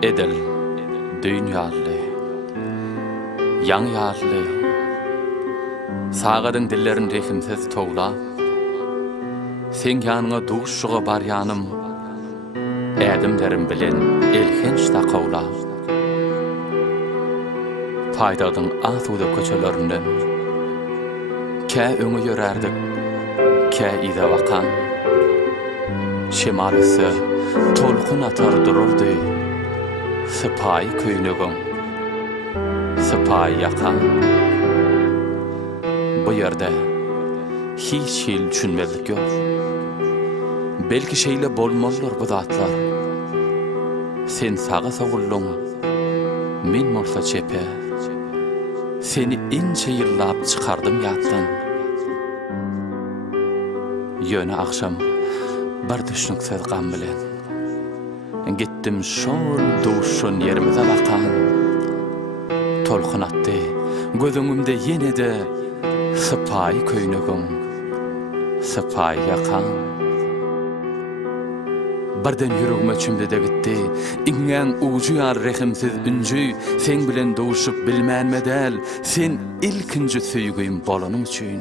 Edil, düýnýaly, ýaňýarly, sagadyň dillerin rehimsiz togla, sen ýanyňa duşşuga barýanym, ädimlerim bilen elhenç taqawla. Taýdadyň asuda köçelerinden, kä öňe ýörärdik, kä ida bakan, şemarysy tolkun atar dururdy, sypaý köýnegim, sypaý ýakan. Bu ýerde hiç şeýle düşünmelik ýok. Belki şeýle bolmalydyr bu zatlar. Sen saga sogulluň, men bolsa çepe. Seni inçe ýyllap çykardym ýatdan. Ýöne akşam bir düşnüksiz gam bilen gittim şol duşun yerimize bakan. Tolkun atdy, gözüňümde ýene-de sypaý köýnegim, sypaý ýakan. Birden ýüregime çümdede gitdi, iňňäň ujuýar rehimsiz ünjü, sen bilen duşup bilmänmedäl, sen ilkinji süýgüýüm bolanyň üçin.